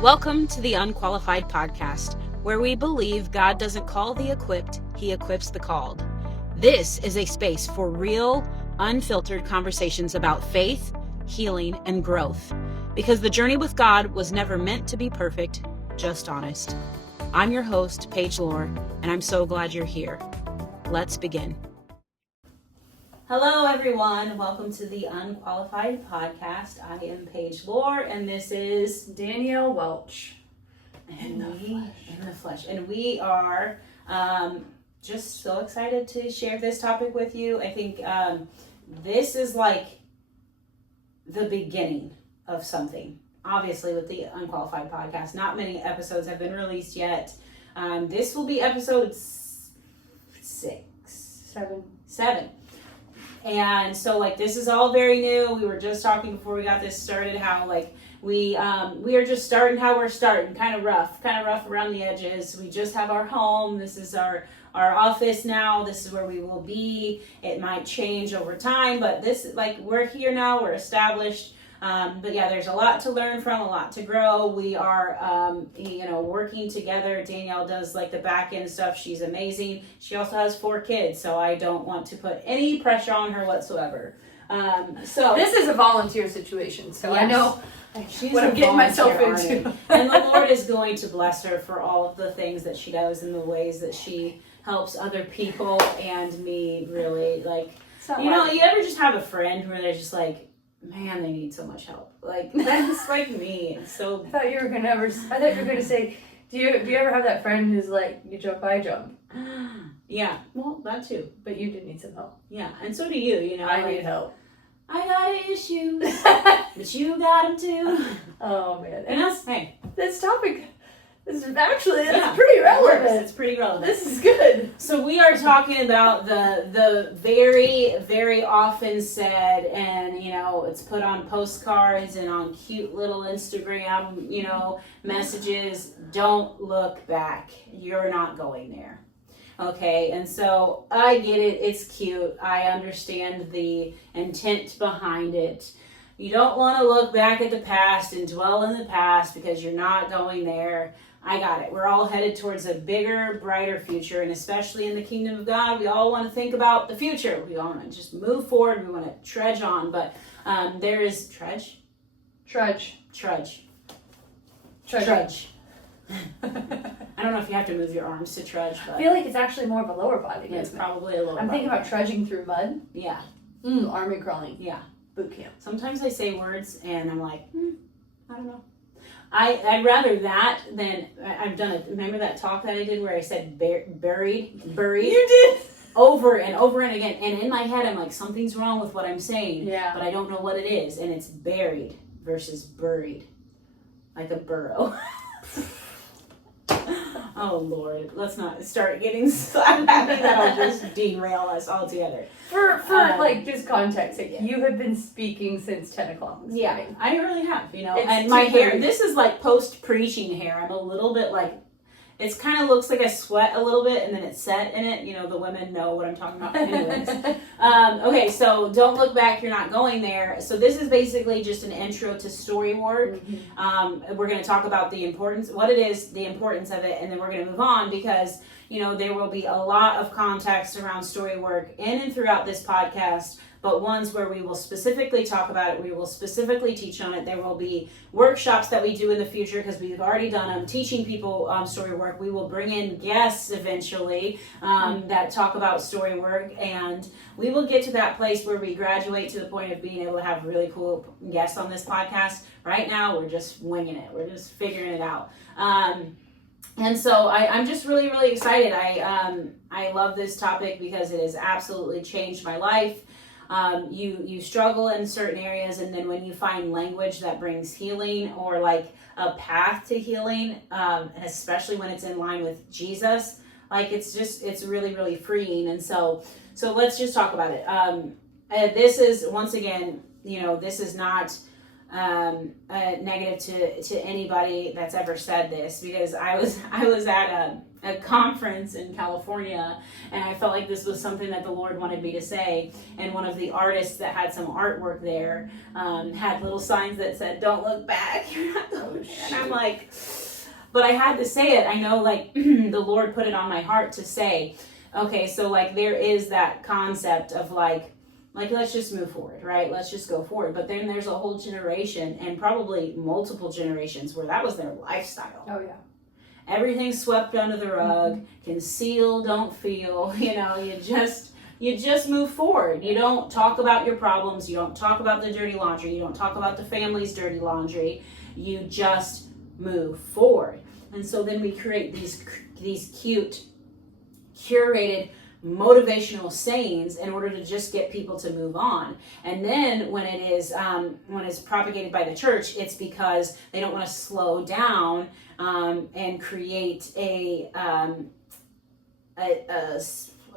Welcome to the Unqualified Podcast, where we believe God doesn't call the equipped, He equips the called. This is a space for real, unfiltered conversations about faith, healing, and growth. Because the journey with God was never meant to be perfect, just honest. I'm your host, Paige Loehr, and I'm so glad you're here. Let's begin. Hello, everyone. Welcome to the Unqualified Podcast. I am Paige Loehr, and this is Danielle Welch. In the flesh. And we are just so excited to share this topic with you. I think this is like the beginning of something. Obviously, with the Unqualified Podcast, not many episodes have been released yet. This will be episode 7. And so, like, this is all very new. We were just talking before we got this started how, like, we are just starting how we're starting, kind of rough around the edges. We just have our home. This is our office now. This is where we will be. It might change over time, but this, like, we're here now. We're established. But yeah, there's a lot to learn from, a lot to grow. We are, working together. Danielle does like the back end stuff. She's amazing. She also has 4 kids, so I don't want to put any pressure on her whatsoever. So this is a volunteer situation, so yes. I know what I'm getting myself into. And the Lord is going to bless her for all of the things that she does and the ways that she helps other people and me really. Like, you ever just have a friend where they're just like, man, they need so much help. Like, that's like me. So I thought you were gonna say, do you ever have that friend who's like, you jump, I jump? Yeah, well, that too. But you do need some help. Yeah, and so do you. I need help. I got issues, but you got them too. Oh man, and that's this topic. That's pretty relevant. It's pretty relevant. This is good. So we are talking about the very, very often said, and it's put on postcards and on cute little Instagram, messages. Don't look back. You're not going there. Okay, and so I get it. It's cute. I understand the intent behind it. You don't want to look back at the past and dwell in the past because you're not going there. I got it. We're all headed towards a bigger, brighter future, and especially in the kingdom of God, we all want to think about the future. We all want to just move forward. We want to trudge on, but there is trudge. I don't know if you have to move your arms to trudge, but I feel like it's actually more of a lower body. It's probably a lower body. I'm thinking about trudging through mud. Yeah. Army crawling. Yeah. Boot camp. Sometimes I say words and I'm like, I don't know. I'd rather that than I've done it. Remember that talk that I did where I said buried? You did. Over and over and again. And in my head, I'm like, something's wrong with what I'm saying. Yeah. But I don't know what it is. And it's buried versus buried. Like a burrow. Oh Lord, let's not start getting I'm happy that'll just derail us altogether. For just context, you have been speaking since 10 o'clock this morning. I really have, and my hair, this is like post-preaching hair. I'm a little bit like, it kind of looks like I sweat a little bit and then it's set in it. The women know what I'm talking about. Anyways. Okay, so don't look back. You're not going there. So this is basically just an intro to Storywork. Mm-hmm. We're going to talk about what it is, the importance of it, and then we're going to move on because, there will be a lot of context around Storywork in and throughout this podcast, but ones where we will specifically talk about it, we will specifically teach on it. There will be workshops that we do in the future because we've already done them, teaching people Storywork. We will bring in guests eventually that talk about Storywork, and we will get to that place where we graduate to the point of being able to have really cool guests on this podcast. Right now, we're just winging it. We're just figuring it out. And so I'm just really, really excited. I love this topic because it has absolutely changed my life. You struggle in certain areas, and then when you find language that brings healing or like a path to healing, especially when it's in line with Jesus, like it's really, really freeing. And so let's just talk about it. This is, once again, this is not negative to anybody that's ever said this, because I was at a conference in California, and I felt like this was something that the Lord wanted me to say. And one of the artists that had some artwork there had little signs that said, "Don't look back." You're not going there. And I'm like, but I had to say it. I know, like, the Lord put it on my heart to say, okay, so like there is that concept of like let's just move forward, right? Let's just go forward. But then there's a whole generation, and probably multiple generations, where that was their lifestyle. Oh yeah. Everything's swept under the rug, conceal, don't feel, you just move forward. You don't talk about your problems, you don't talk about the dirty laundry, you don't talk about the family's dirty laundry, you just move forward. And so then we create these cute, curated, motivational sayings in order to just get people to move on. And then when it's propagated by the church, it's because they don't want to slow down and create a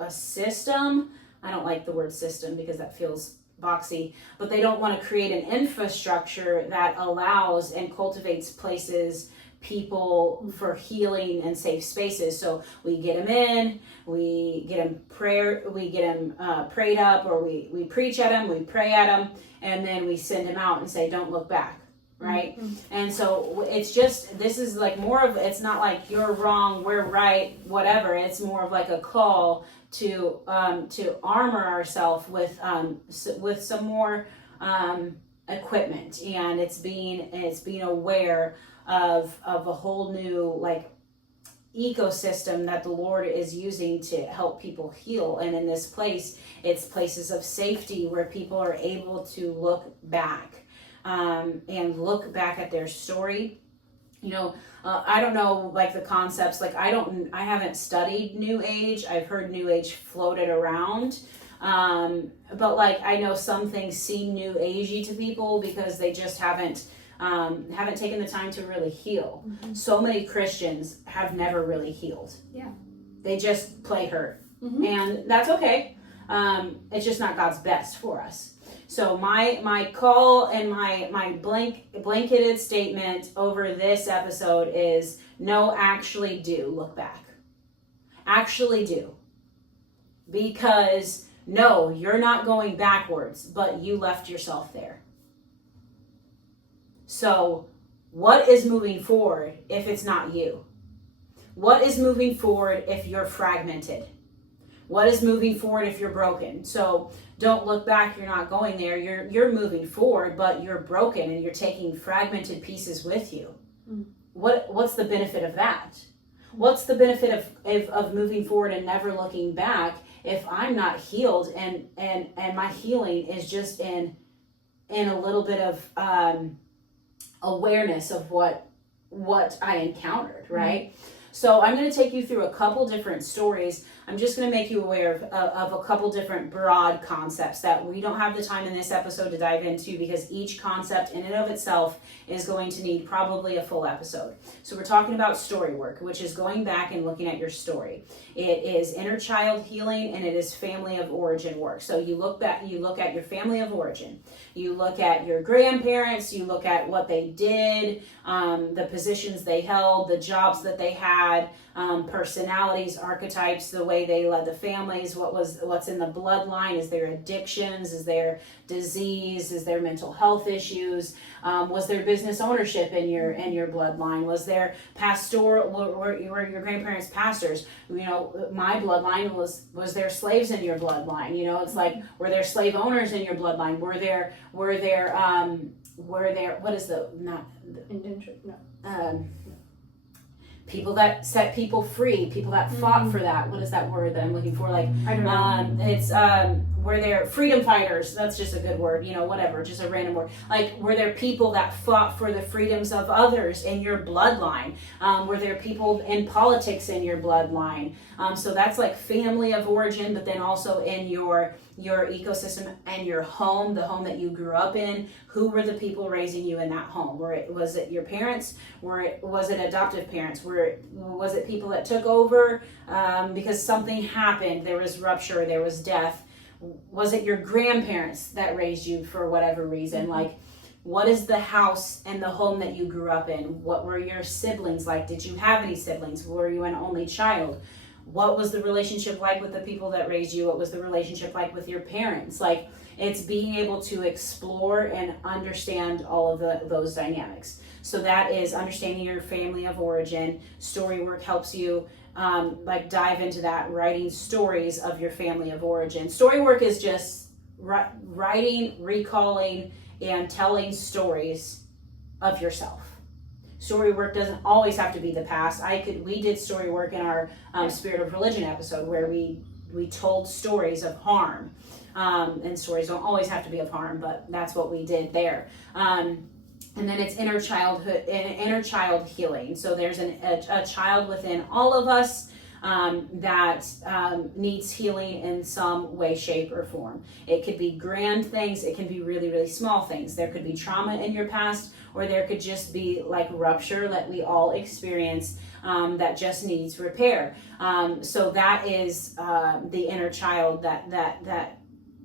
system. I don't like the word system because that feels boxy, but they don't want to create an infrastructure that allows and cultivates places, people, for healing and safe spaces. So we get them in, we get them prayed up, or we preach at them, we pray at them, and then we send them out and say, don't look back. Right? Mm-hmm. And so it's just, this is like more of, it's not like you're wrong, we're right, whatever. It's more of like a call to armor ourselves with some more equipment, and it's being aware of a whole new like ecosystem that the Lord is using to help people heal. And in this place, it's places of safety where people are able to look back. And look back at their story. I don't know, like, the concepts, like, I haven't studied New Age. I've heard New Age floated around. But like, I know some things seem New Agey to people because they just haven't taken the time to really heal. Mm-hmm. So many Christians have never really healed. Yeah. They just play hurt. Mm-hmm. And that's okay. It's just not God's best for us. So my call and my blanketed statement over this episode is, no, actually do look back. Actually do. Because no, you're not going backwards, but you left yourself there. So what is moving forward if it's not you? What is moving forward if you're fragmented? What is moving forward if you're broken? So don't look back, you're not going there. You're moving forward, but you're broken and you're taking fragmented pieces with you. Mm. What's the benefit of that? What's the benefit of moving forward and never looking back if I'm not healed and my healing is just in a little bit of awareness of what I encountered, right? Mm. So I'm going to take you through a couple different stories. I'm just going to make you aware of a couple different broad concepts that we don't have the time in this episode to dive into, because each concept in and of itself is going to need probably a full episode. So we're talking about Storywork, which is going back and looking at your story. It is inner child healing, and it is family of origin work. So you look back, you look at your family of origin. You look at your grandparents, you look at what they did, the positions they held, the jobs that they had, personalities, archetypes, the way they led the families, what's in the bloodline. Is there addictions? Is there disease? Is there mental health issues? Was there business ownership in your bloodline? Was there pastoral? Were your grandparents pastors? My bloodline was there slaves in your bloodline? It's like, were there slave owners in your bloodline? Were there what is the not indentured? No. People that set people free, people that fought for that. What is that word that I'm looking for? Like, I don't know. It's were there freedom fighters? That's just a good word, whatever, just a random word. Like, were there people that fought for the freedoms of others in your bloodline? Were there people in politics in your bloodline? So that's like family of origin, but then also in your ecosystem and your home, the home that you grew up in. Who were the people raising you in that home? Was it your parents? Was it adoptive parents? Was it people that took over because something happened? There was rupture, there was death. Was it your grandparents that raised you for whatever reason? Mm-hmm. Like, What is the house and the home that you grew up in? What were your siblings like? Did you have any siblings? Were you an only child? What was the relationship like with the people that raised you? What was the relationship like with your parents? Like, it's being able to explore and understand all of those dynamics. So that is understanding your family of origin. Storywork helps you like dive into that, writing stories of your family of origin. Storywork is just writing, recalling, and telling stories of yourself. Storywork doesn't always have to be the past. We did storywork in our Spirit of Religion episode where we told stories of harm. And stories don't always have to be of harm, but that's what we did there. And then it's inner child healing. So there's a child within all of us that needs healing in some way, shape, or form. It could be grand things. It can be really, really small things. There could be trauma in your past, or there could just be like rupture that we all experience that just needs repair. So that is the inner child, that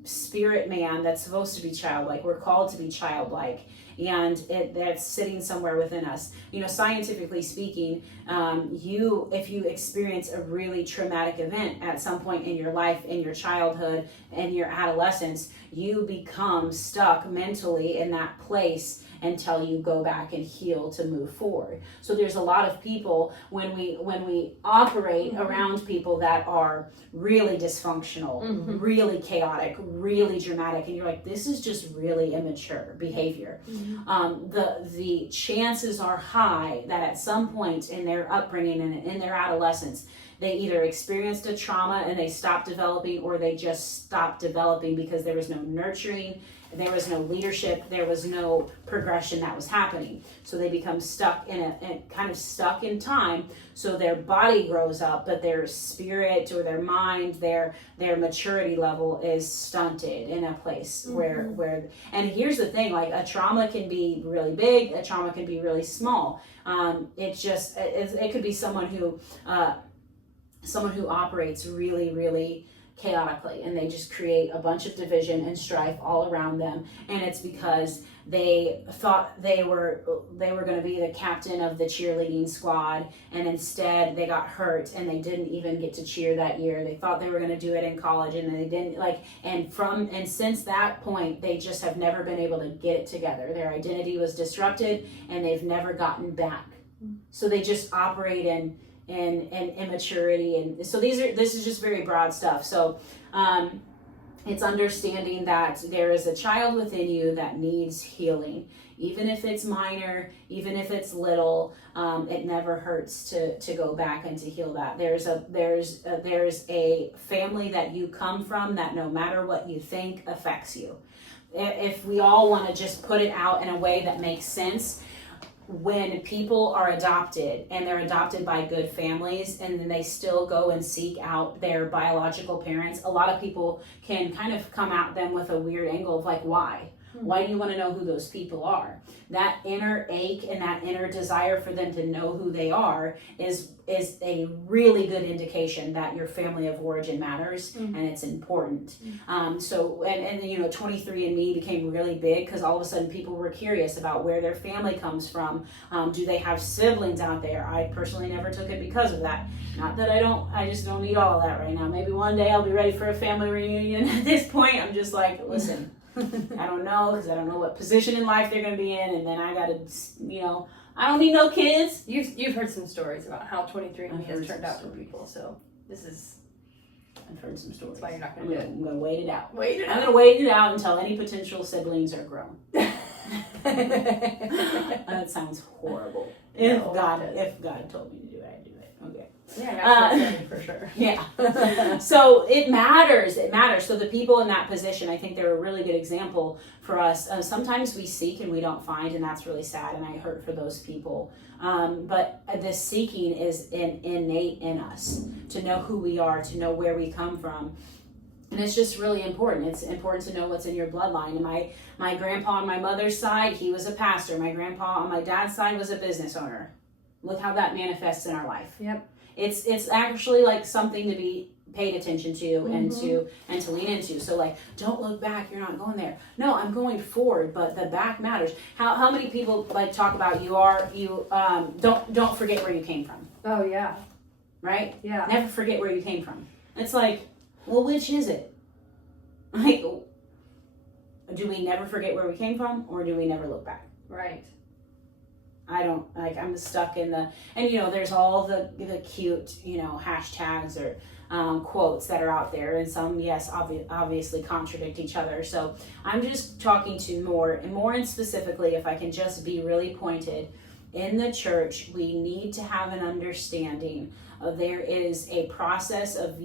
spirit man that's supposed to be childlike. We're called to be childlike. And that's sitting somewhere within us. You know, scientifically speaking, if you experience a really traumatic event at some point in your life, in your childhood, and your adolescence, you become stuck mentally in that place until you go back and heal to move forward. So there's a lot of people, when we operate around people that are really dysfunctional, really chaotic, really dramatic, and you're like, this is just really immature behavior. The chances are high that at some point in their upbringing and in their adolescence, they either experienced a trauma and they stopped developing, or they just stopped developing because there was no nurturing, there was no leadership, there was no progression that was happening. So they become stuck kind of stuck in time. So their body grows up, but their spirit or their mind, their maturity level is stunted in a place where. And here's the thing: like, a trauma can be really big, a trauma can be really small. It could be someone who operates really, really chaotically, and they just create a bunch of division and strife all around them, and it's because they thought they were going to be the captain of the cheerleading squad, and instead they got hurt and they didn't even get to cheer that year. They thought they were going to do it in college, and they didn't. And since that point, they just have never been able to get it together. Their identity was disrupted, and they've never gotten back. So they just operate in immaturity, and so this is just very broad stuff. So it's understanding that there is a child within you that needs healing, even if it's minor, even if it's little. It never hurts to go back and to heal that. There's a family that you come from that no matter what you think affects you. If we all want to just put it out in a way that makes sense, when people are adopted and they're adopted by good families, and then they still go and seek out their biological parents, a lot of people can kind of come at them with a weird angle of like, why do you want to know who those people are? That inner ache and that inner desire for them to know who they are is a really good indication that your family of origin matters, and it's important. So 23andMe became really big because all of a sudden people were curious about where their family comes from. Do they have siblings out there? I personally never took it because of that. Not that I just don't need all of that right now. Maybe one day I'll be ready for a family reunion. At this point, I'm just like, listen, I don't know, because I don't know what position in life they're going to be in, and then I got to, I don't need no kids. You've heard some stories about how 23andMe has turned out for people, so I've heard some stories. That's why you're not going to do it. I'm going to wait it out. I'm going to wait it out until any potential siblings are grown. That sounds horrible. If God told me to do it, I'd do it. Okay. Yeah, for sure. Yeah. So it matters. It matters. So the people in that position, I think they're a really good example for us. Sometimes we seek and we don't find, and that's really sad, and I hurt for those people. But this seeking is innate in us, to know who we are, to know where we come from. And it's just really important. It's important to know what's in your bloodline. And my grandpa on my mother's side, he was a pastor. My grandpa on my dad's side was a business owner. Look how that manifests in our life. Yep. It's actually like something to be paid attention to and to lean into. So like, don't look back, you're not going there. No, I'm going forward, but the back matters. How many people like talk about don't forget where you came from. Oh yeah. Right? Yeah. Never forget where you came from. It's like, well, which is it? Like, do we never forget where we came from, or do we never look back? Right. I don't, like, I'm stuck in and there's all the cute, hashtags or quotes that are out there, and some, yes, obviously contradict each other. So I'm just talking to more and specifically, if I can just be really pointed, in the church, we need to have an understanding of there is a process of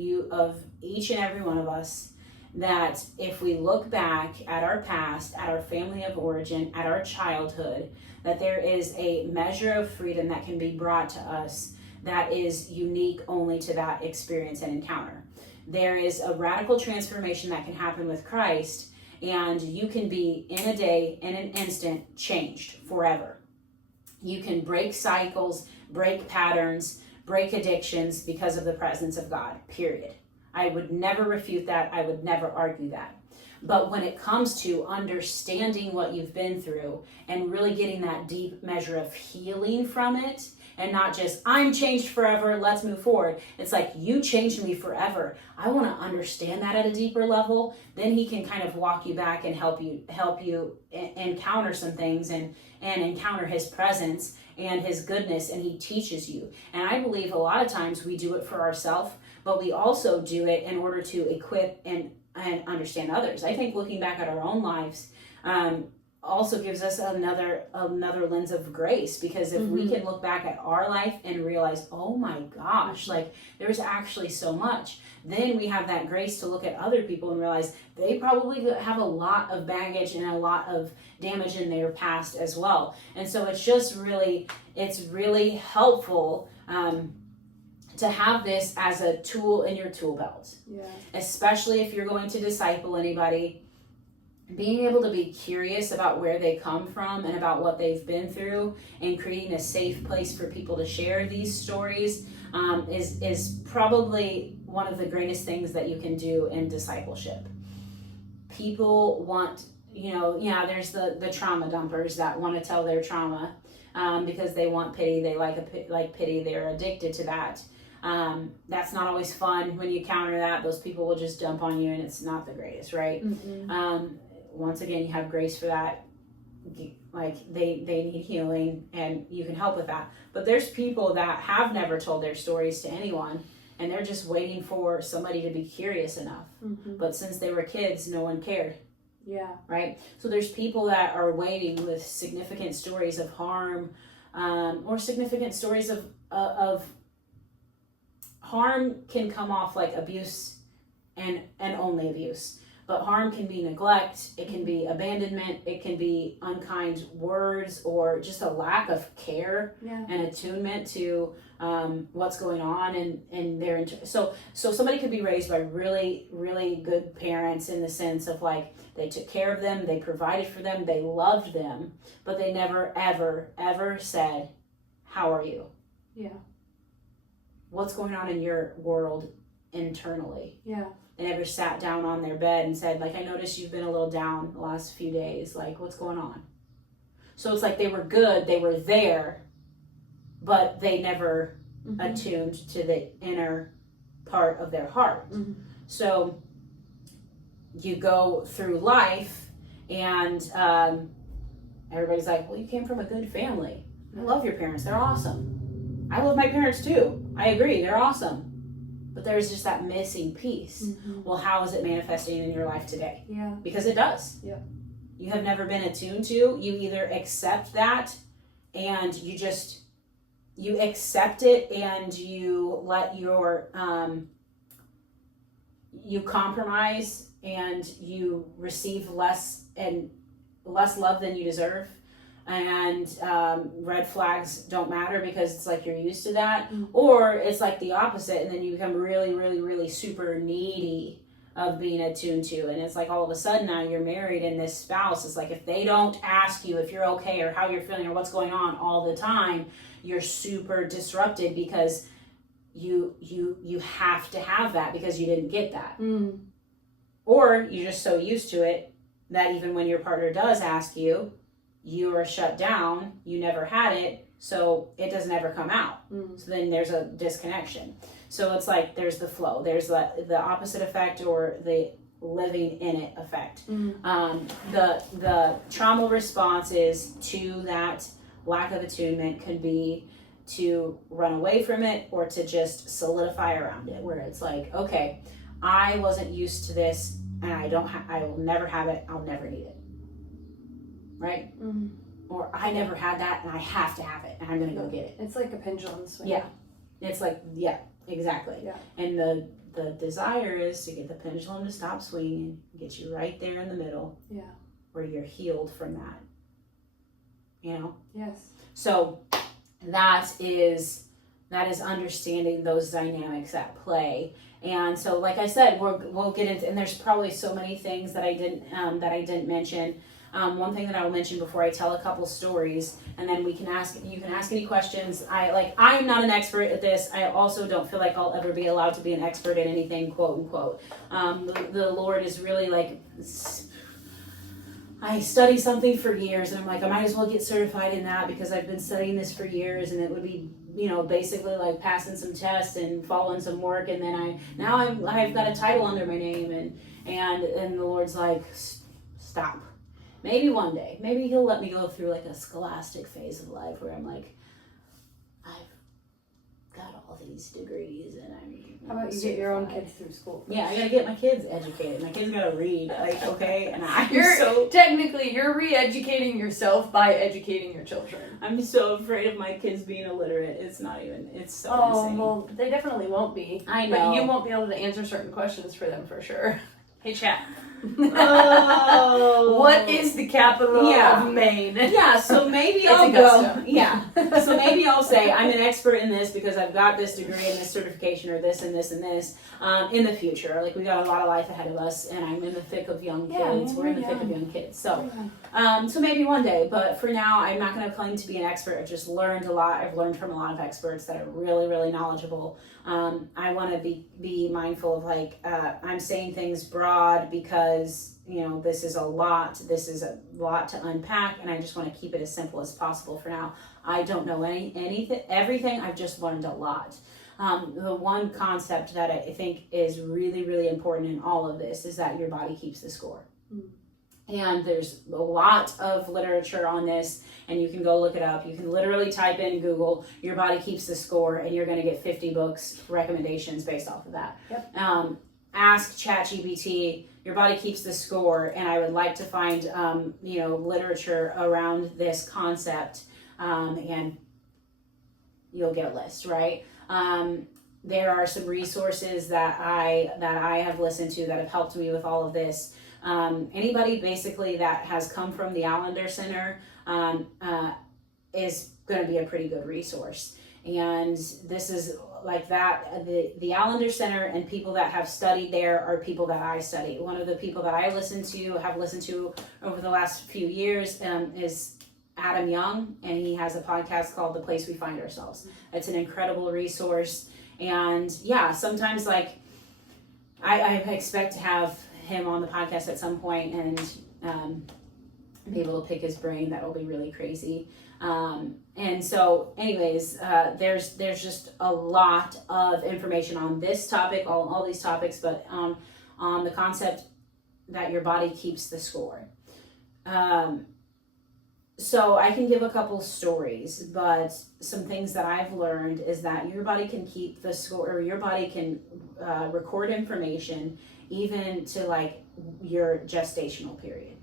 each and every one of us, that if we look back at our past, at our family of origin, at our childhood, that there is a measure of freedom that can be brought to us that is unique only to that experience and encounter. There is a radical transformation that can happen with Christ, and you can be in a day, in an instant, changed forever. You can break cycles, break patterns, break addictions because of the presence of God, period. I would never refute that. I would never argue that. But when it comes to understanding what you've been through and really getting that deep measure of healing from it, and not just, I'm changed forever, let's move forward. It's like, you changed me forever. I want to understand that at a deeper level. Then he can kind of walk you back and help you encounter some things and encounter his presence and his goodness, and he teaches you. And I believe a lot of times we do it for ourselves, but we also do it in order to equip and understand others. I think looking back at our own lives also gives us another lens of grace, because if we can look back at our life and realize, oh my gosh, like there's actually so much, then we have that grace to look at other people and realize they probably have a lot of baggage and a lot of damage in their past as well. And so it's really helpful to have this as a tool in your tool belt. Yeah. Especially if you're going to disciple anybody, being able to be curious about where they come from and about what they've been through, and creating a safe place for people to share these stories is probably one of the greatest things that you can do in discipleship. People want, there's the trauma dumpers that want to tell their trauma because they want pity, they like pity, they're addicted to that. That's not always fun when you counter that. Those people will just dump on you, and it's not the greatest, right? Once again, you have grace for that. Like they need healing, and you can help with that. But there's people that have never told their stories to anyone, and they're just waiting for somebody to be curious enough. But since they were kids, no one cared. Yeah. Right? So there's people that are waiting with significant stories of harm, or significant stories of harm can come off like abuse and only abuse. But harm can be neglect, it can be abandonment, it can be unkind words, or just a lack of care and attunement to what's going on in their so somebody could be raised by really, really good parents, in the sense of like they took care of them, they provided for them, they loved them, but they never ever said, how are you? Yeah. What's going on in your world internally? Yeah. They never sat down on their bed and said, like, I noticed you've been a little down the last few days. Like, what's going on? So it's like they were good, they were there, but they never attuned to the inner part of their heart. So you go through life, and everybody's like, well, you came from a good family. I love your parents. They're awesome. I love my parents too. I agree. They're awesome. But there's just that missing piece. Well, how is it manifesting in your life today? Yeah. Because it does. Yeah. You have never been attuned to. You either accept that and you accept it, and you let your, you compromise, and you receive less love than you deserve. And red flags don't matter because it's like you're used to that. Or it's like the opposite, and then you become really, really, really super needy of being attuned to. And it's like all of a sudden now you're married, and this spouse is like, if they don't ask you if you're okay or how you're feeling or what's going on all the time, you're super disrupted because you have to have that because you didn't get that. Or you're just so used to it that even when your partner does ask you, you are shut down, you never had it, so it doesn't ever come out. So then there's a disconnection. So it's like there's the flow, there's the opposite effect or the living in it effect. The trauma responses to that lack of attunement could be to run away from it or to just solidify around it, where it's like, okay, I wasn't used to this and I will never have it, I'll never need it, right? Or I never had that and I have to have it and I'm gonna go get it. It's like a pendulum swing. Yeah, it's like, yeah, exactly. Yeah. And the desire is to get the pendulum to stop swinging, get you right there in the middle. Yeah. Where you're healed from that. You know? Yes. So that is understanding those dynamics at play. And so, like I said, we'll get into, and there's probably so many things that I didn't mention. One thing that I will mention before I tell a couple stories, and then you can ask any questions. I'm not an expert at this. I also don't feel like I'll ever be allowed to be an expert in anything, quote unquote. The Lord is really like, I study something for years and I'm like, I might as well get certified in that because I've been studying this for years, and it would be, basically like passing some tests and following some work, and then I've got a title under my name, and the Lord's like, stop. Maybe one day, maybe he'll let me go through like a scholastic phase of life where I'm like, I've got all these degrees and I'm How about you get your own kids through school first? Yeah, I gotta get my kids educated. My kids gotta read, like, okay, and technically you're re-educating yourself by educating your children. I'm so afraid of my kids being illiterate. It's so insane. Well, they definitely won't be. I know. But you won't be able to answer certain questions for them for sure. Hey, chat. What is the capital of Maine? Yeah, so maybe I'll go. Yeah. So maybe I'll say I'm an expert in this because I've got this degree and this certification or this and this and this in the future. Like, we got a lot of life ahead of us, and I'm in the thick of young kids. We're in the thick of young kids. So so maybe one day, but for now I'm not going to claim to be an expert. I've just learned a lot. I've learned from a lot of experts that are really, really knowledgeable. I want to be mindful of I'm saying things broad because this is a lot to unpack, and I just want to keep it as simple as possible for now. I don't know everything. I've just learned a lot. The one concept that I think is really, really important in all of this is that your body keeps the score. And there's a lot of literature on this, and you can go look it up. You can literally type in Google, your body keeps the score, and you're going to get 50 books recommendations based off of that. Yep. Ask ChatGPT, your body keeps the score, and I would like to find, literature around this concept, and you'll get a list, right? There are some resources that I have listened to that have helped me with all of this. Anybody basically that has come from the Allender Center is going to be a pretty good resource. And this is like that, the Allender Center and people that have studied there are people that I study. One of the people that I have listened to over the last few years is Adam Young, and he has a podcast called The Place We Find Ourselves. It's an incredible resource. And yeah, sometimes I expect to have him on the podcast at some point and be able to pick his brain. That will be really crazy. And so anyways, there's just a lot of information on this topic, all these topics, but on the concept that your body keeps the score. So I can give a couple stories, but some things that I've learned is that your body can keep the score, or your body can record information even to your gestational period.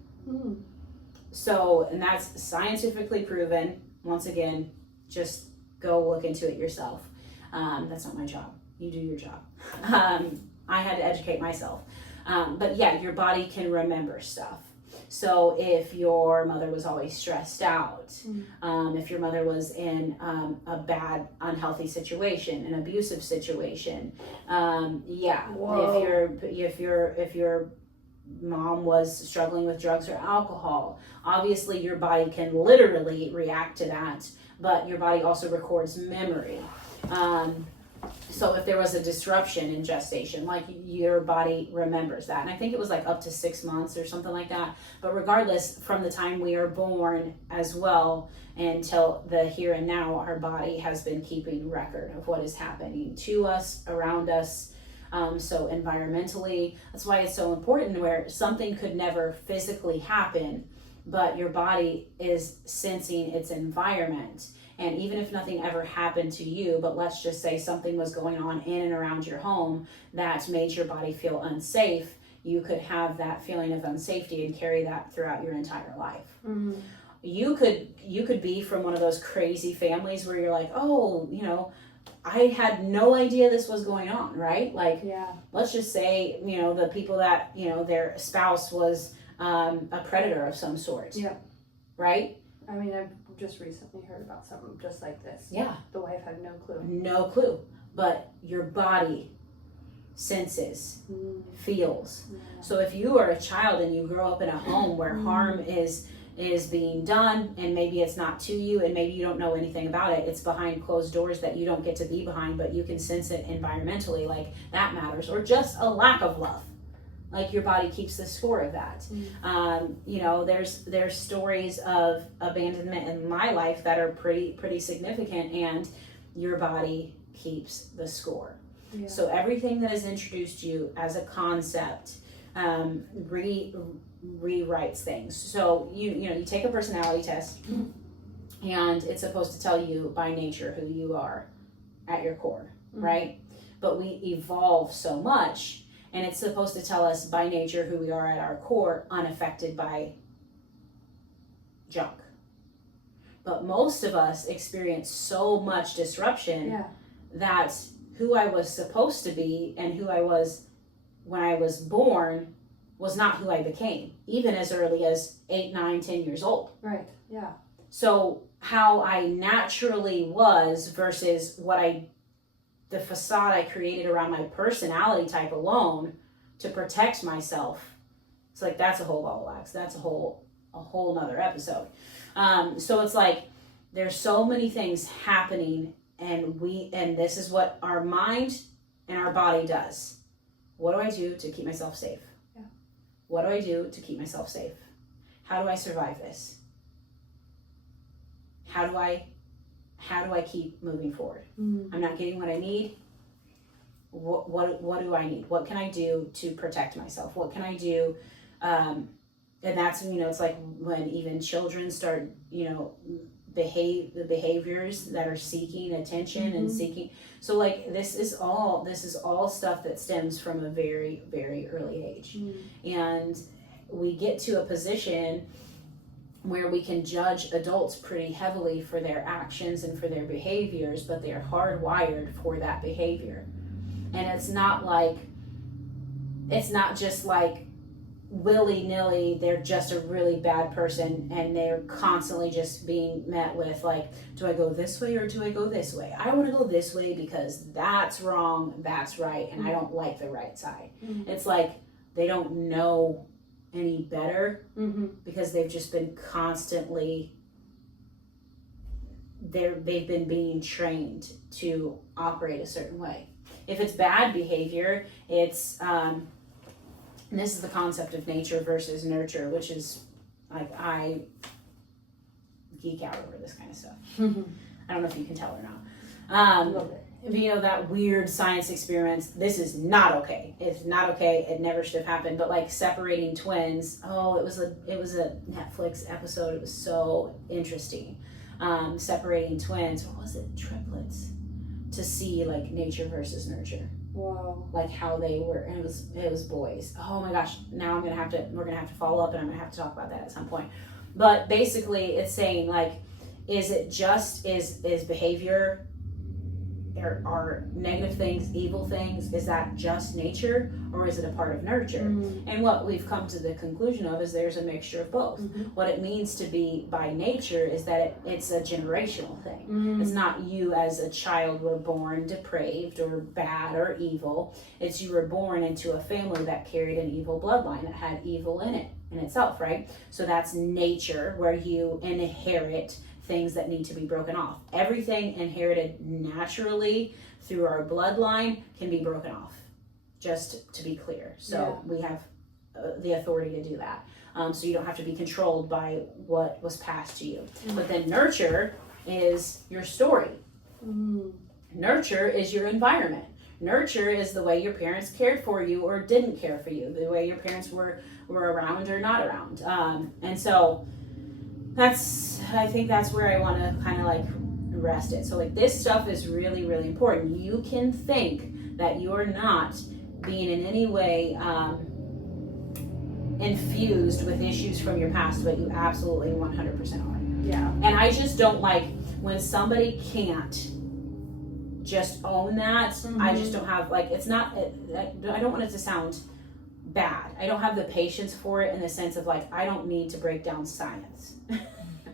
So, and that's scientifically proven. Once again, just go look into it yourself. That's not my job. You do your job. I had to educate myself. But yeah, your body can remember stuff. So if your mother was always stressed out, if your mother was in a bad, unhealthy situation, an abusive situation, if your mom was struggling with drugs or alcohol, obviously your body can literally react to that, but your body also records memory. So if there was a disruption in gestation, like your body remembers that. And I think it was like up to 6 months or something like that. But regardless, from the time we are born as well until the here and now, our body has been keeping record of what is happening to us, around us. So environmentally, that's why it's so important, where something could never physically happen, but your body is sensing its environment. And even if nothing ever happened to you, but let's just say something was going on in and around your home that made your body feel unsafe, you could have that feeling of unsafety and carry that throughout your entire life. Mm-hmm. You could be from one of those crazy families where you're like, oh, you know, I had no idea this was going on, right? Like, let's just say, you know, the people that, you know, their spouse was a predator of some sort. Yeah. Right? I mean, I've just recently heard about something just like this. Yeah. The wife had no clue. No clue. But your body senses, feels. Yeah. So if you are a child and you grow up in a home where harm is being done, and maybe it's not to you, and maybe you don't know anything about it, it's behind closed doors that you don't get to be behind, but you can sense it environmentally, like that matters. Or just a lack of love. Like your body keeps the score of that. You know, there's stories of abandonment in my life that are pretty significant, and your body keeps the score. Yeah. So everything that is introduced to you as a concept rewrites things. So you take a personality test, and it's supposed to tell you by nature who you are at your core, right? But we evolve so much. And it's supposed to tell us by nature who we are at our core, unaffected by junk. But most of us experience so much disruption that who I was supposed to be and who I was when I was born was not who I became, even as early as 8, 9, 10 years old. Right, yeah. So how I naturally was versus the facade I created around my personality type alone to protect myself. It's like, that's a whole ball of wax. That's a whole nother episode. So it's like, there's so many things happening, and this is what our mind and our body does. What do I do to keep myself safe? Yeah. What do I do to keep myself safe? How do I survive this? How do I keep moving forward? I'm not getting what I need. What do I need? What can I do to protect myself? What can I do? And that's, it's like when even children start, the behaviors that are seeking attention and seeking. So like, this is all stuff that stems from a very, very early age. And we get to a position where we can judge adults pretty heavily for their actions and for their behaviors, but they're hardwired for that behavior. And it's not just like willy-nilly, they're just a really bad person and they're constantly just being met with like, do I go this way or do I go this way? I want to go this way because that's wrong, that's right, and I don't like the right side. It's like they don't know any better because they've just been constantly they've been being trained to operate a certain way. If it's bad behavior, it's and this is the concept of nature versus nurture, which is like, I geek out over this kind of stuff. I don't know if you can tell or not. A little bit. That weird science experiments, this is not okay. It's not okay. It never should have happened. But like separating twins, it was a Netflix episode. It was so interesting. Separating twins, what was it? Triplets, to see like nature versus nurture. Wow. Like how they were, and it was boys. Oh my gosh! Now we're gonna have to follow up, and I'm gonna have to talk about that at some point. But basically, it's saying like, is it just is behavior? Are negative things, evil things, is that just nature, or is it a part of nurture? And what we've come to the conclusion of is there's a mixture of both. What it means to be by nature is that it's a generational thing. It's not you as a child were born depraved or bad or evil. It's you were born into a family that carried an evil bloodline that had evil in itself, right? So that's nature, where you inherit things that need to be broken off. Everything inherited naturally through our bloodline can be broken off, just to be clear. So we have the authority to do that. So you don't have to be controlled by what was passed to you. But then nurture is your story. Nurture is your environment. Nurture is the way your parents cared for you or didn't care for you, the way your parents were around or not around. And so I think that's where I want to kind of like rest it. So like this stuff is really, really important. You can think that you're not being in any way infused with issues from your past, but you absolutely 100% are. Yeah. And I just don't like when somebody can't just own that. I just don't have, like, it's not, I don't want it to sound bad. I don't have the patience for it in the sense of like, I don't need to break down science.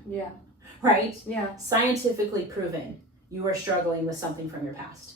Yeah. Right? Yeah. Scientifically proven you are struggling with something from your past.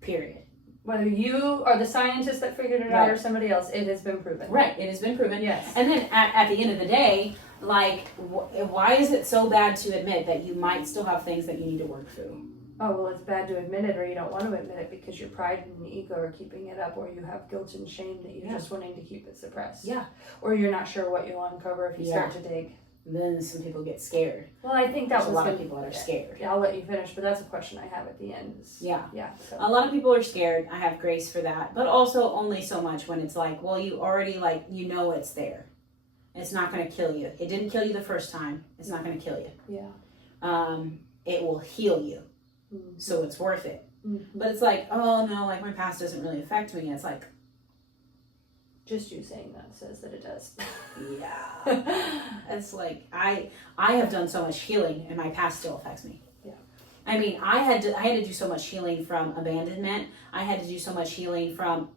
Period. Whether you are the scientist that figured it out or somebody else, it has been proven. Right, it has been proven. Yes. And then at the end of the day, like, why is it so bad to admit that you might still have things that you need to work through? Oh, well, it's bad to admit it, or you don't want to admit it because your pride and ego are keeping it up, or you have guilt and shame that you're just wanting to keep it suppressed. Yeah. Or you're not sure what you'll uncover if you start to dig. And then some people get scared. Well, I think that There's was a lot of people that are scared. Yeah, I'll let you finish, but that's a question I have at the end. Yeah. So. A lot of people are scared. I have grace for that. But also only so much when it's like, well, you already, like, you know it's there. It's not going to kill you. It didn't kill you the first time. It's not going to kill you. Yeah. It will heal you. So it's worth it. But it's like, oh no, like my past doesn't really affect me. It's like, just you saying that says that it does. Yeah. It's like I have done so much healing and my past still affects me. Yeah. I mean, I had to do so much healing from abandonment. I had to do so much healing from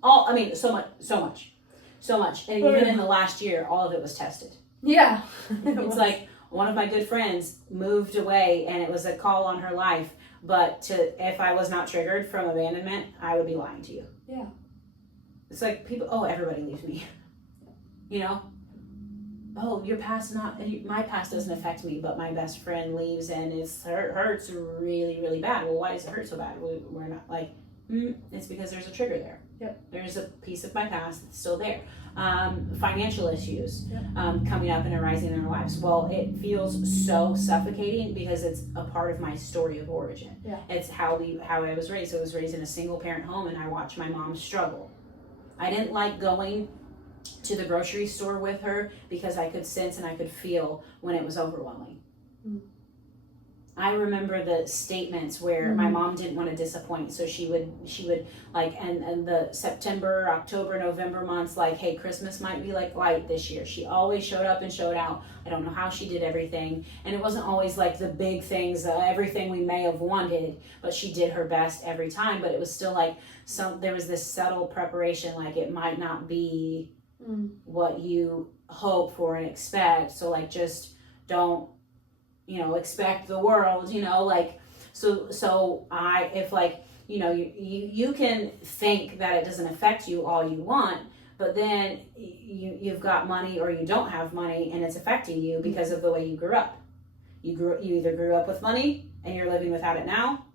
so much. And even in the last year, all of it was tested. Yeah. It's like one of my good friends moved away and it was a call on her life. But if I was not triggered from abandonment, I would be lying to you. Yeah. It's like everybody leaves me. You know? Oh, your past my past doesn't affect me, but my best friend leaves and it hurts really, really bad. Well, why does it hurt so bad? We're not like, it's because there's a trigger there. Yep. There's a piece of my past that's still there. Financial issues Yep. Coming up and arising in our lives. Well, it feels so suffocating because it's a part of my story of origin. Yeah. It's how I was raised. I was raised in a single parent home and I watched my mom struggle. I didn't like going to the grocery store with her because I could sense and I could feel when it was overwhelming. I remember the statements where my mom didn't want to disappoint, so she would like, and the September, October, November months, like, hey, Christmas might be like light this year. She always showed up and showed out. I don't know how she did everything, and it wasn't always like the big things, everything we may have wanted, but she did her best every time. But it was still like there was this subtle preparation, like it might not be what you hope for and expect. So like, just don't, expect the world, like, so if like, you can think that it doesn't affect you all you want, but then you've got money or you don't have money and it's affecting you because of the way you grew up. You either grew up with money and you're living without it now,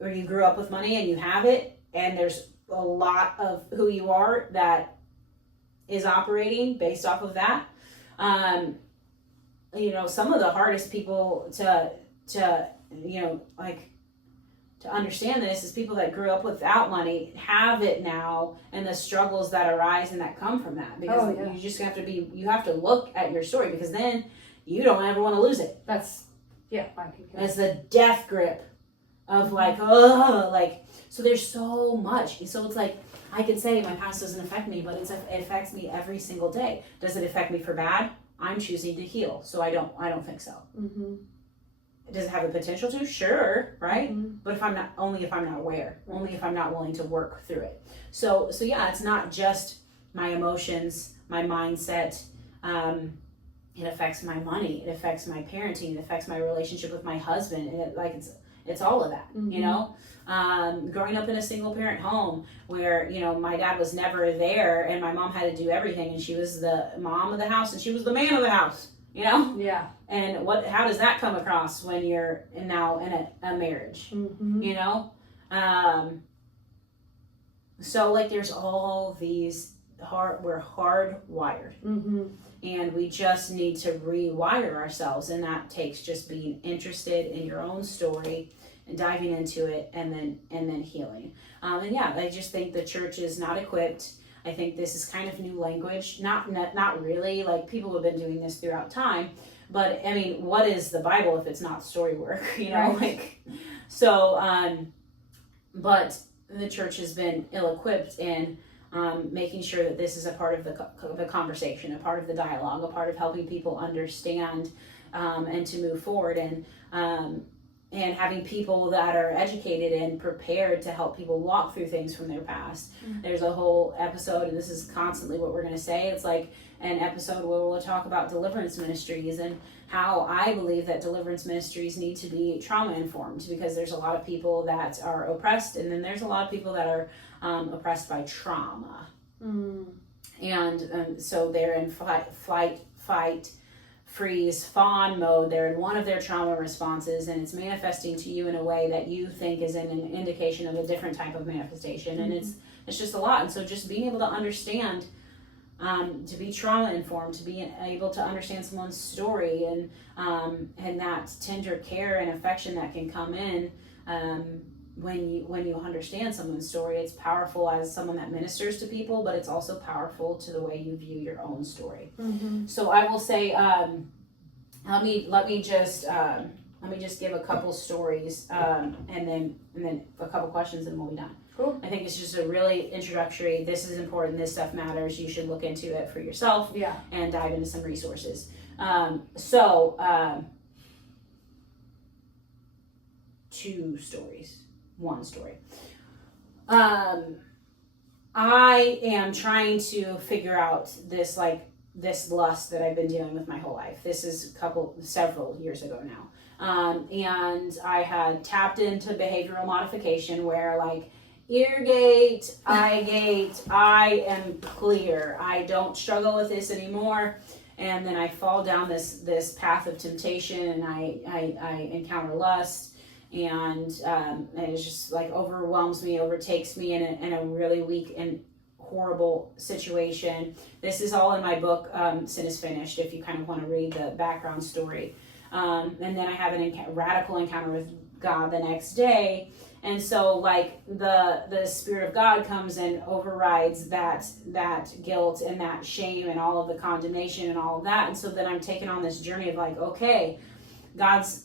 or you grew up with money and you have it and there's a lot of who you are that is operating based off of that. Some of the hardest people to understand this is people that grew up without money, have it now, and the struggles that arise and that come from that. Because you just have to look at your story, because then you don't ever want to lose it. It's the death grip of so there's so much. So it's like, I could say my past doesn't affect me, but it affects me every single day. Does it affect me for bad? I'm choosing to heal, so I don't think so. Does it have the potential to? Sure, right? But if I'm not aware, only if I'm not willing to work through it. So yeah, it's not just my emotions, my mindset. It affects my money. It affects my parenting. It affects my relationship with my husband, and it's all of that. Growing up in a single parent home where, my dad was never there and my mom had to do everything, and she was the mom of the house and she was the man of the house. you know? Yeah. And how does that come across when you're now in a marriage, you know? So like there's all these we're hardwired, and we just need to rewire ourselves, and that takes just being interested in your own story and diving into it, and then healing. And yeah, I just think the church is not equipped. I think this is kind of new language, not really, like people have been doing this throughout time, but I mean, what is the Bible if it's not Storywork, you know? Right. Like, so but the church has been ill-equipped in making sure that this is a part of the conversation, a part of the dialogue, a part of helping people understand and to move forward, and having people that are educated and prepared to help people walk through things from their past. There's a whole episode, and this is constantly what we're going to say, it's like an episode where we'll talk about deliverance ministries and how I believe that deliverance ministries need to be trauma informed, because there's a lot of people that are oppressed, and then there's a lot of people that are oppressed by trauma. And so they're in fight, freeze, fawn mode. They're in one of their trauma responses, and it's manifesting to you in a way that you think is an indication of a different type of manifestation. And it's just a lot. And so just being able to understand, to be trauma informed, to be able to understand someone's story, and that tender care and affection that can come in when you understand someone's story. It's powerful as someone that ministers to people, but it's also powerful to the way you view your own story. So I will say, let me just give a couple stories, and then a couple questions, and we'll be done. Cool. I think it's just a really introductory. This is important. This stuff matters. You should look into it for yourself. Yeah. And dive into some resources. Two stories. One story. I am trying to figure out this lust that I've been dealing with my whole life. This is several years ago now. And I had tapped into behavioral modification, where like ear gate, eye gate, I am clear. I don't struggle with this anymore. And then I fall down this path of temptation, and I encounter lust. And it just like overwhelms me, overtakes me in a really weak and horrible situation. This is all in my book, Sin is Finished, if you kind of want to read the background story. And then I have a radical encounter with God the next day. And so like the Spirit of God comes and overrides that guilt and that shame and all of the condemnation and all of that. And so then I'm taken on this journey of like, okay, God's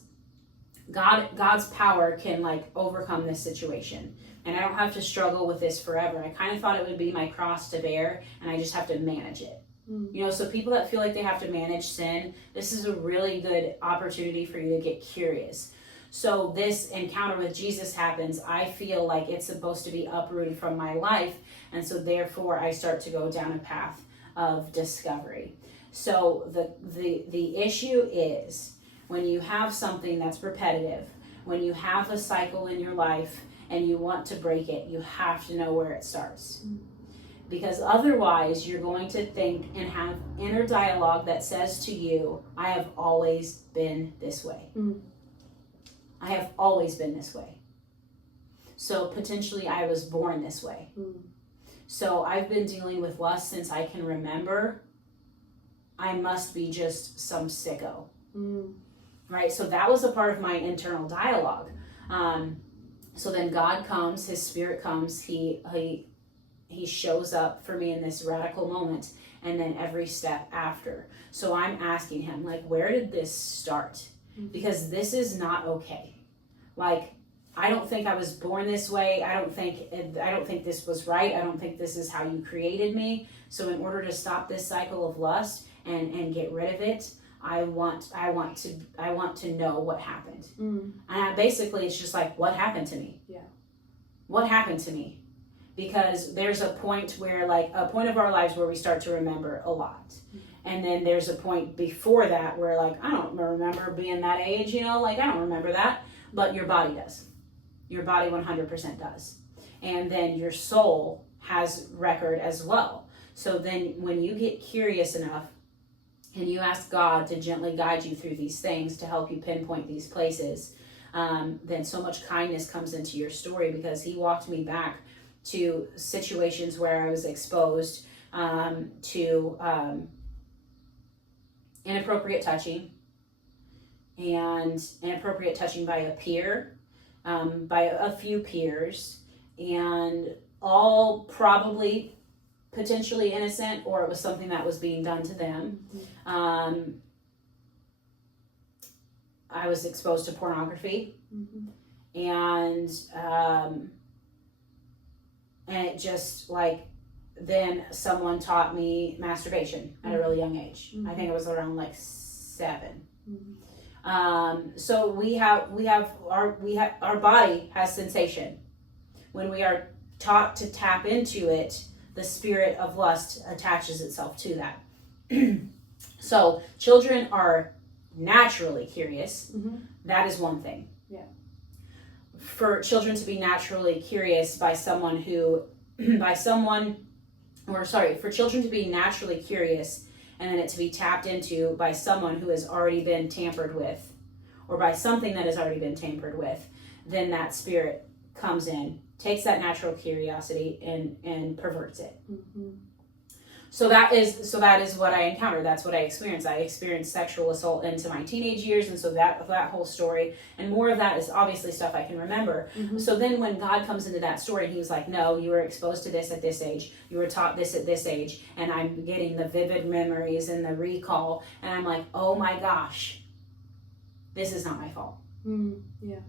power can like overcome this situation, and I don't have to struggle with this forever. I kind of thought it would be my cross to bear, and I just have to manage it. You know, so people that feel like they have to manage sin, this is a really good opportunity for you to get curious. So this encounter with Jesus happens. I feel like it's supposed to be uprooted from my life, and so therefore I start to go down a path of discovery. So the issue is, when you have something that's repetitive, when you have a cycle in your life and you want to break it, you have to know where it starts. Because otherwise you're going to think and have inner dialogue that says to you, I have always been this way. I have always been this way. So potentially I was born this way. So I've been dealing with lust since I can remember. I must be just some sicko. Right? So that was a part of my internal dialogue. So then God comes, His Spirit comes, He shows up for me in this radical moment, and then every step after. So I'm asking Him, like, where did this start? Because this is not okay. Like, I don't think I was born this way. I don't think this was right. I don't think this is how you created me. So in order to stop this cycle of lust and get rid of it, I want to know what happened. And basically it's just like, what happened to me? Yeah. What happened to me? Because there's a point where, like, a point of our lives where we start to remember a lot. And then there's a point before that where, like, I don't remember being that age, you know, like, I don't remember that, but your body does. Your body 100% does. And then your soul has record as well. So then when you get curious enough and you ask God to gently guide you through these things to help you pinpoint these places, then so much kindness comes into your story, because he walked me back to situations where I was exposed to inappropriate touching, and inappropriate touching by a peer, by a few peers, and all probably potentially innocent, or it was something that was being done to them. I was exposed to pornography, and it just like, then someone taught me masturbation at a really young age. I think it was around like 7. So our body has sensation. When we are taught to tap into it, the spirit of lust attaches itself to that. So children are naturally curious. That is one thing. Yeah. For children to be naturally curious for children to be naturally curious, and then it to be tapped into by someone who has already been tampered with, or by something that has already been tampered with, then that spirit comes in, takes that natural curiosity and perverts it. So that is what I encountered. That's what I experienced. I experienced sexual assault into my teenage years, and so that whole story, and more of that is obviously stuff I can remember. So then when God comes into that story, and he was like, no, you were exposed to this at this age, you were taught this at this age, and I'm getting the vivid memories and the recall, and I'm like, oh my gosh, this is not my fault. Yeah.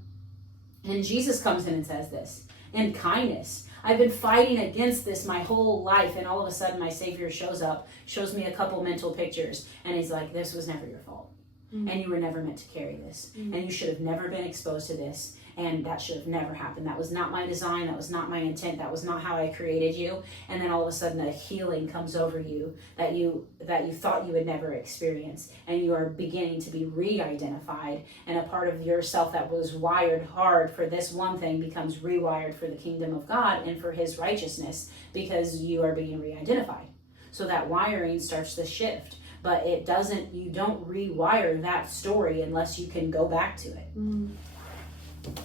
And Jesus comes in and says this, in kindness. I've been fighting against this my whole life, and all of a sudden my Savior shows up, shows me a couple mental pictures, and he's like, this was never your fault. And you were never meant to carry this. And you should have never been exposed to this. And that should have never happened. That was not my design. That was not my intent. That was not how I created you. And then all of a sudden a healing comes over you that you thought you would never experience. And you are beginning to be re-identified. And a part of yourself that was wired hard for this one thing becomes rewired for the kingdom of God and for his righteousness, because you are being re-identified. So that wiring starts to shift. But you don't rewire that story unless you can go back to it.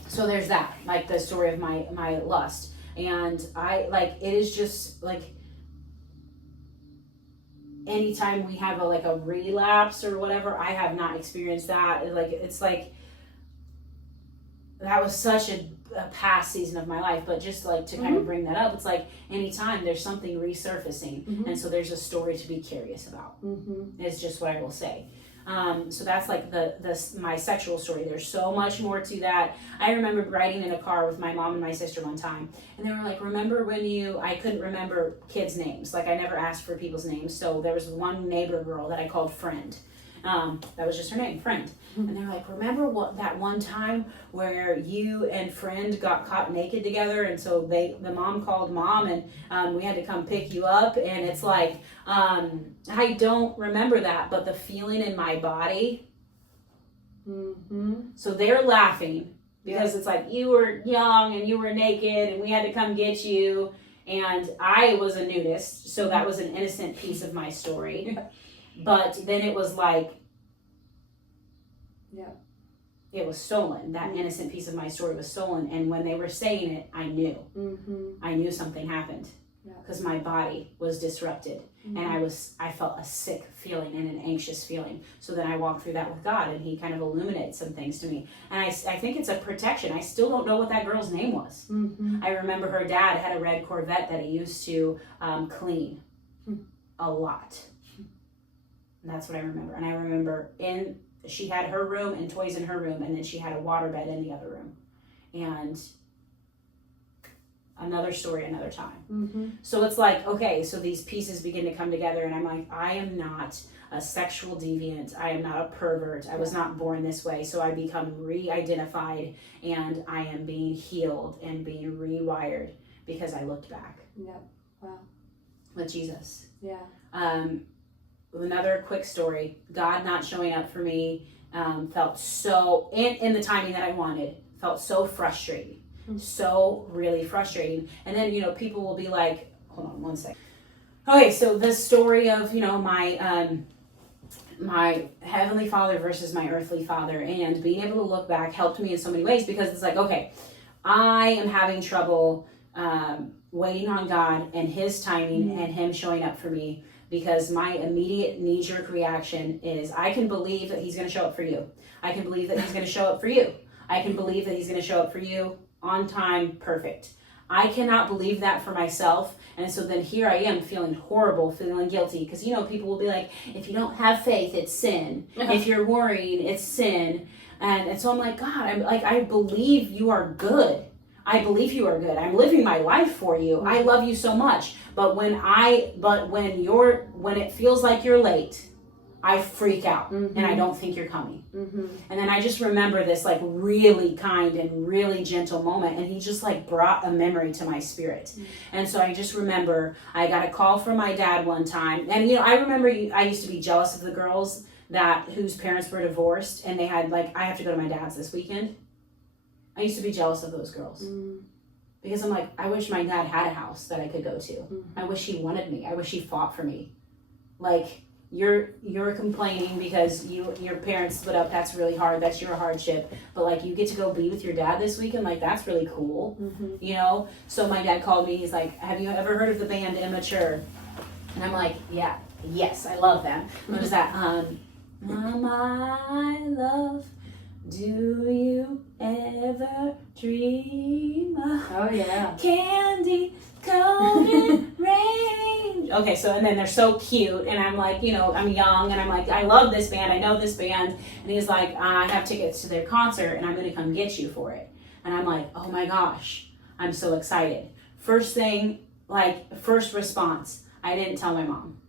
So there's that, like the story of my lust. And it is just like, anytime we have a relapse or whatever, I have not experienced that. It's like, that was such a past season of my life, but just to kind of bring that up, it's like anytime there's something resurfacing, and so there's a story to be curious about. Is just what I will say. So that's like my sexual story. There's so much more to that. I remember riding in a car with my mom and my sister one time, and they were like, remember when I couldn't remember kids' names. I never asked for people's names. So there was one neighbor girl that I called Friend. That was just her name, Friend. And they're like, remember that one time where you and Friend got caught naked together, and so the mom called mom, and we had to come pick you up. And it's like, I don't remember that, but the feeling in my body. So they're laughing because it's like, you were young and you were naked and we had to come get you, and I was a nudist, so that was an innocent piece of my story. But then it was like, it was stolen. That innocent piece of my story was stolen. And when they were saying it, I knew. I knew something happened, because my body was disrupted. And I felt a sick feeling and an anxious feeling. So then I walked through that with God, and he kind of illuminated some things to me. And I think it's a protection. I still don't know what that girl's name was. I remember her dad had a red Corvette that he used to clean a lot. And that's what I remember. And I remember she had her room and toys in her room, and then she had a waterbed in the other room. And another story, another time. So it's like, okay, so these pieces begin to come together, and I'm like, I am not a sexual deviant. I am not a pervert. I was not born this way. So I become re-identified, and I am being healed and being rewired because I looked back. Wow. With Jesus. Another quick story. God not showing up for me felt so, in the timing that I wanted, felt so frustrating. So really frustrating. And then, people will be like, hold on one second. Okay, so the story of, my my heavenly father versus my earthly father, and being able to look back helped me in so many ways, because it's like, okay, I am having trouble waiting on God and his timing and him showing up for me, because my immediate knee-jerk reaction is, I can believe that he's going to show up for you. I can believe that he's going to show up for you. I can believe that he's going to show up for you on time, perfect. I cannot believe that for myself. And so then here I am feeling horrible, feeling guilty, because, people will be like, if you don't have faith, it's sin. If you're worrying, it's sin. And so I'm like, God, I believe you are good. I believe you are good. I'm living my life for you. I love you so much. But when it feels like you're late, I freak out and I don't think you're coming. And then I just remember this like really kind and really gentle moment, and he just like brought a memory to my spirit. And so I just remember I got a call from my dad one time, and I remember I used to be jealous of the girls whose parents were divorced, and they had like, I have to go to my dad's this weekend. I used to be jealous of those girls because I'm like, I wish my dad had a house that I could go to. I wish he wanted me. I wish he fought for me. Like, you're complaining because your parents split up. That's really hard. That's your hardship. But like, you get to go be with your dad this weekend. Like, that's really cool. So my dad called me. He's like, have you ever heard of the band Immature? And I'm like, yes, I love them. What is that? My love, do you ever dream of candy coated rain? Okay, so and then they're so cute, and I'm like, I'm young, and I'm like, I love this band, I know this band, and he's like, I have tickets to their concert, and I'm gonna come get you for it. And I'm like, oh my gosh, I'm so excited. First response, I didn't tell my mom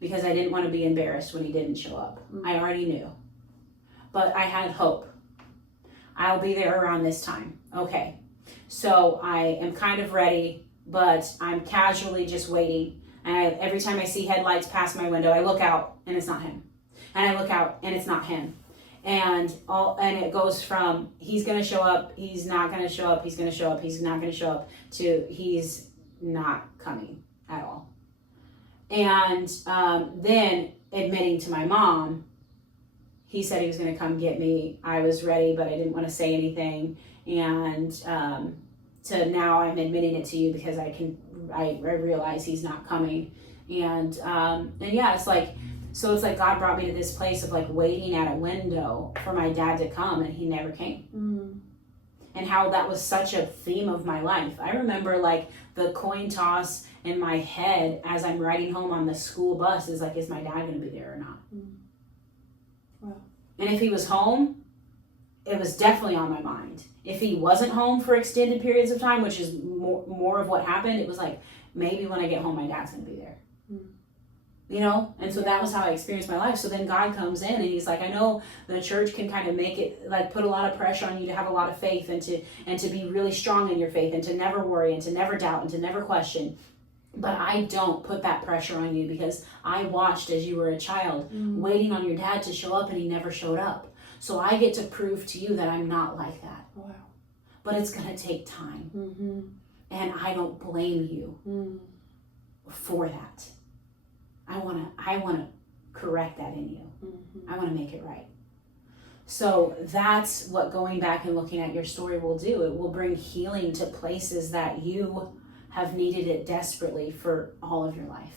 because I didn't want to be embarrassed when he didn't show up. I already knew. But I had hope. I'll be there around this time. Okay. So I am kind of ready, but I'm casually just waiting. And every time I see headlights pass my window, I look out and it's not him. And I look out and it's not him. And it goes from he's going to show up, he's not going to show up, he's going to show up, he's not going to show up, to he's not coming at all. And then admitting to my mom, he said he was going to come get me. I was ready, but I didn't want to say anything. And to now I'm admitting it to you because I realize he's not coming. And yeah, it's like God brought me to this place of like waiting at a window for my dad to come, and he never came. And how that was such a theme of my life. I remember like the coin toss in my head as I'm riding home on the school bus is like, is my dad going to be there or not? Wow. And if he was home, it was definitely on my mind. If he wasn't home for extended periods of time, which is more of what happened, it was like, maybe when I get home, my dad's going to be there. And so that was how I experienced my life. So then God comes in and he's like, I know the church can kind of make it like put a lot of pressure on you to have a lot of faith and to be really strong in your faith and to never worry and to never doubt and to never question. But I don't put that pressure on you because I watched as you were a child waiting on your dad to show up, and he never showed up. So I get to prove to you that I'm not like that. Wow. But it's going to take time. And I don't blame you for that. I want to correct that in you. I want to make it right. So that's what going back and looking at your story will do. It will bring healing to places that you have needed it desperately for all of your life.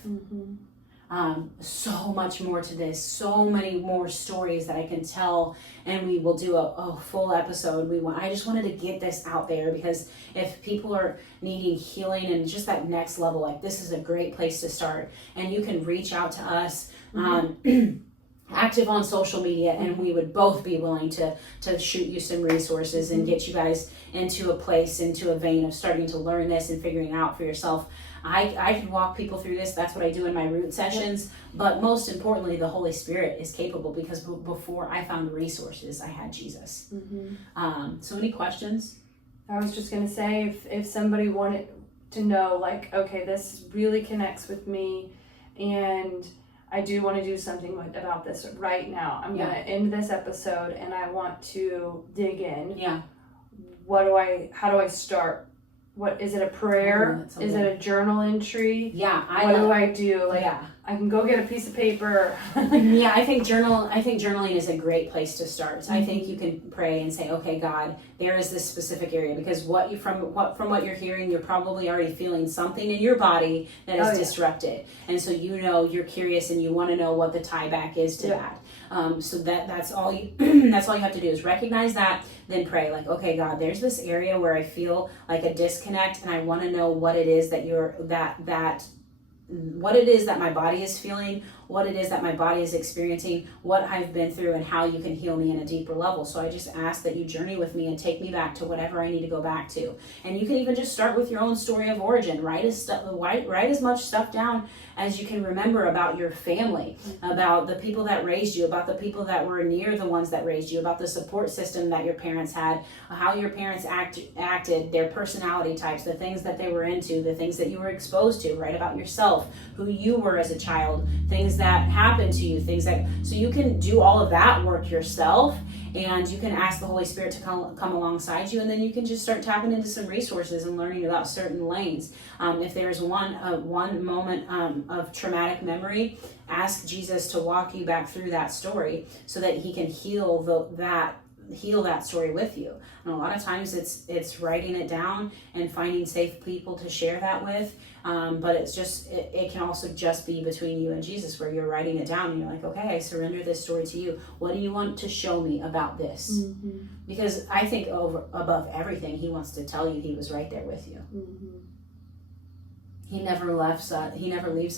So much more to this, so many more stories that I can tell, and we will do a full episode. I just wanted to get this out there because if people are needing healing and just that next level, like this is a great place to start. And you can reach out to us. Active on social media, and we would both be willing to shoot you some resources and get you guys into a vein of starting to learn this and figuring out for yourself. I can walk people through this. That's what I do in my root sessions. But most importantly, the Holy Spirit is capable because before I found resources, I had Jesus. So any questions? I was just going to say, if somebody wanted to know, like, okay, this really connects with me, and I do want to do something about this right now. I'm going to end this episode, and I want to dig in. How do I start what is it, a prayer? Is it a journal entry? Yeah. What do I do? Like, yeah. I can go get a piece of paper. Yeah, I think journaling is a great place to start. I think you can pray and say, okay, God, there is this specific area, because from what you're hearing, you're probably already feeling something in your body that is disrupted. And so you're curious and you want to know what the tie back is to that. So that's all you that's all you have to do is recognize that, then pray like, okay, God, there's this area where I feel like a disconnect, and I want to know what it is that what it is that my body is feeling, what it is that my body is experiencing, what I've been through, and how you can heal me in a deeper level. So I just ask that you journey with me and take me back to whatever I need to go back to. And you can even just start with your own story of origin. Write as much stuff down as you can remember about your family, about the people that raised you, about the people that were near the ones that raised you, about the support system that your parents had, how your parents acted, their personality types, the things that they were into, the things that you were exposed to. Write about yourself, who you were as a child, things that happened to you, so you can do all of that work yourself, and you can ask the Holy Spirit to come alongside you, and then you can just start tapping into some resources and learning about certain lanes. If there's one moment of traumatic memory, ask Jesus to walk you back through that story so that he can heal that story with you. And a lot of times it's writing it down and finding safe people to share that with. But it can also just be between you and Jesus, where you're writing it down and you're like, okay, I surrender this story to you. What do you want to show me about this? Mm-hmm. Because I think above everything, he wants to tell you he was right there with you. Mm-hmm. He never leaves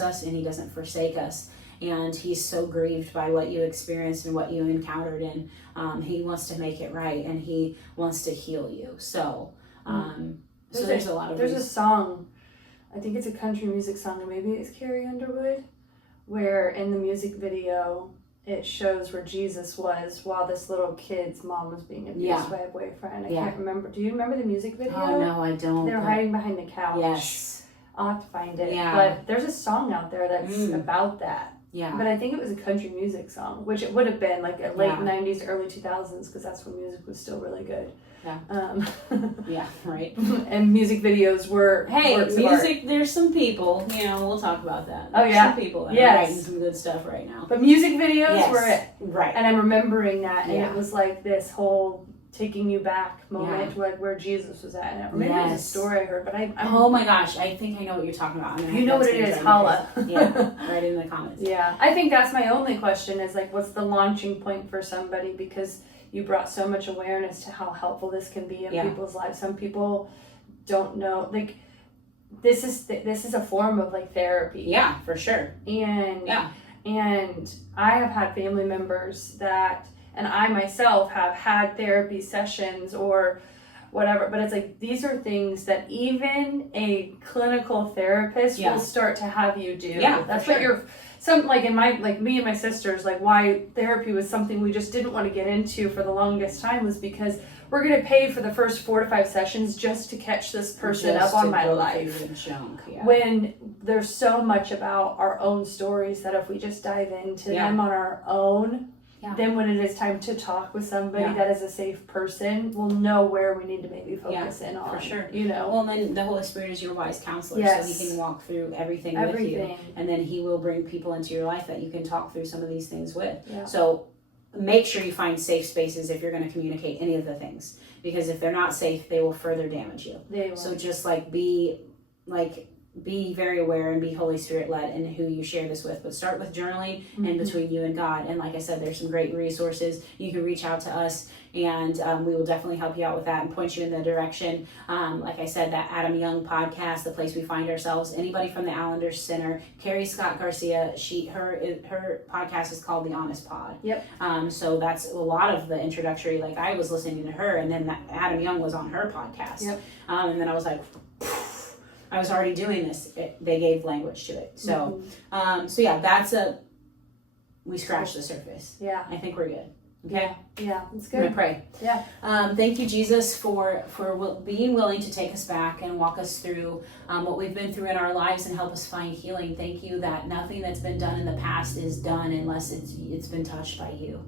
us, and he doesn't forsake us. And he's so grieved by what you experienced and what you encountered, and he wants to make it right, and he wants to heal you. So, there's a song, I think it's a country music song, and maybe it's Carrie Underwood, where in the music video it shows where Jesus was while this little kid's mom was being abused by a boyfriend. I can't remember. Do you remember the music video? Oh no, I don't. They're hiding behind the couch. Yes. I'll have to find it. Yeah. But there's a song out there that's about that. Yeah. But I think it was a country music song, which it would have been like late 90s, early 2000s, because that's when music was still really good. Yeah. Yeah, right. And music videos were music, there's some people, we'll talk about that. There's some people that are writing some good stuff right now. But music videos were it. Right. And I'm remembering that, and it was like this whole taking you back moment, like where Jesus was at. And I remember it was a story I heard, but I'm oh my gosh, I think I know what you're talking about. You know what it is, holla. Right in the comments. Yeah, I think that's my only question is like, what's the launching point for somebody? Because you brought so much awareness to how helpful this can be in people's lives. Some people don't know, like, this is a form of like therapy. Yeah, for sure. And I have had family members that, and I myself have had therapy sessions or whatever, but it's like, these are things that even a clinical therapist will start to have you do. Yeah, that's what me and my sisters, like why therapy was something we just didn't want to get into for the longest time was because we're going to pay for the first 4 to 5 sessions just to catch this person up on my life. When there's so much about our own stories that if we just dive into them on our own, then when it is time to talk with somebody that is a safe person, we'll know where we need to maybe focus in on. For sure. Well, then the Holy Spirit is your wise counselor, so he can walk through everything with you. And then he will bring people into your life that you can talk through some of these things with. Yeah. So make sure you find safe spaces if you're going to communicate any of the things. Because if they're not safe, they will further damage you. They will. So just be very aware and be Holy Spirit led in who you share this with. But start with journaling and between you and God. And like I said, there's some great resources. You can reach out to us, and we will definitely help you out with that and point you in the direction. Like I said, that Adam Young podcast, The Place We Find Ourselves. Anybody from the Allenders Center, Carrie Scott Garcia, her podcast is called The Honest Pod. Yep. So that's a lot of the introductory. Like I was listening to her, and then Adam Young was on her podcast. Yep. And then I was like, I was already doing this. They gave language to it. So, we scratched the surface. Yeah. I think we're good. Okay. Yeah, that's good. I'm gonna pray. Yeah. Thank you, Jesus, for being willing to take us back and walk us through what we've been through in our lives and help us find healing. Thank you that nothing that's been done in the past is done unless it's been touched by you.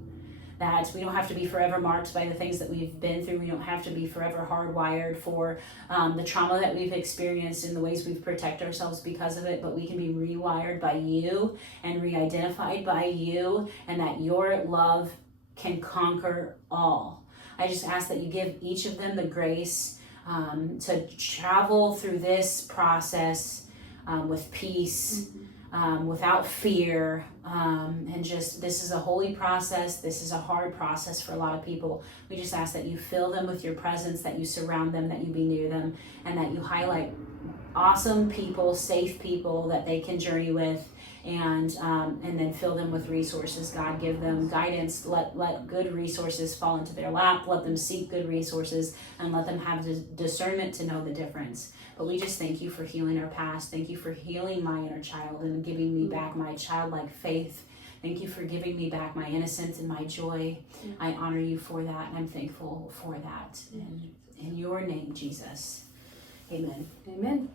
that we don't have to be forever marked by the things that we've been through. We don't have to be forever hardwired for the trauma that we've experienced and the ways we've protected ourselves because of it, but we can be rewired by you and re-identified by you, and that your love can conquer all. I just ask that you give each of them the grace to travel through this process with peace, without fear, and just, this is a holy process. This is a hard process for a lot of people. We just ask that you fill them with your presence, that you surround them, that you be near them, and that you highlight awesome people, safe people that they can journey with, and then fill them with resources. God, give them guidance. Let good resources fall into their lap. Let them seek good resources, and let them have the discernment to know the difference. But we just thank you for healing our past. Thank you for healing my inner child and giving me back my childlike faith. Thank you for giving me back my innocence and my joy. I honor you for that, and I'm thankful for that. In your name, Jesus. Amen. Amen.